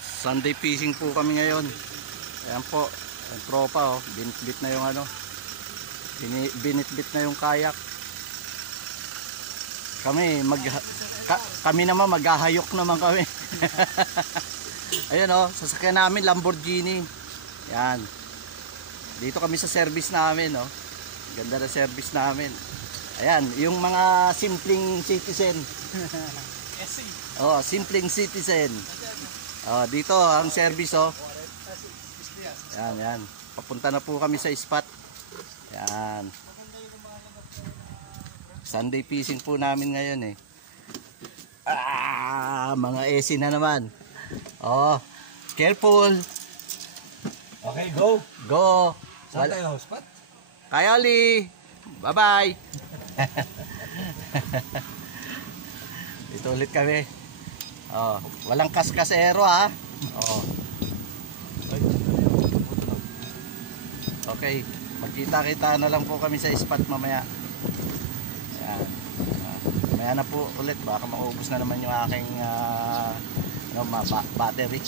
Sunday fishing po kami ngayon. Ayan po, ang tropa oh, binitbit na yung ano. Binitbit na yung kayak. Kami naman maghahayok naman kami. Ayun oh, sasakyan namin Lamborghini. Yan. Dito kami sa service namin oh. Ganda na service namin. Ayan, yung mga simpleng citizen. Oh, simpleng citizen. Oh, dito ang service oh. Yan, yan. Papunta na po kami sa spot. Yan. Sunday fishing po namin ngayon eh. Mga AC na naman. Oh, careful. Okay, go. Go. Saan tayo, spot? Kayali. Bye-bye. Dito ulit kami. Oh, walang kaskasero ha. Oh. Okay, magkita-kita na lang po kami sa spot mamaya. Ayan. Mamaya na po ulit, baka maubos na naman yung aking battery.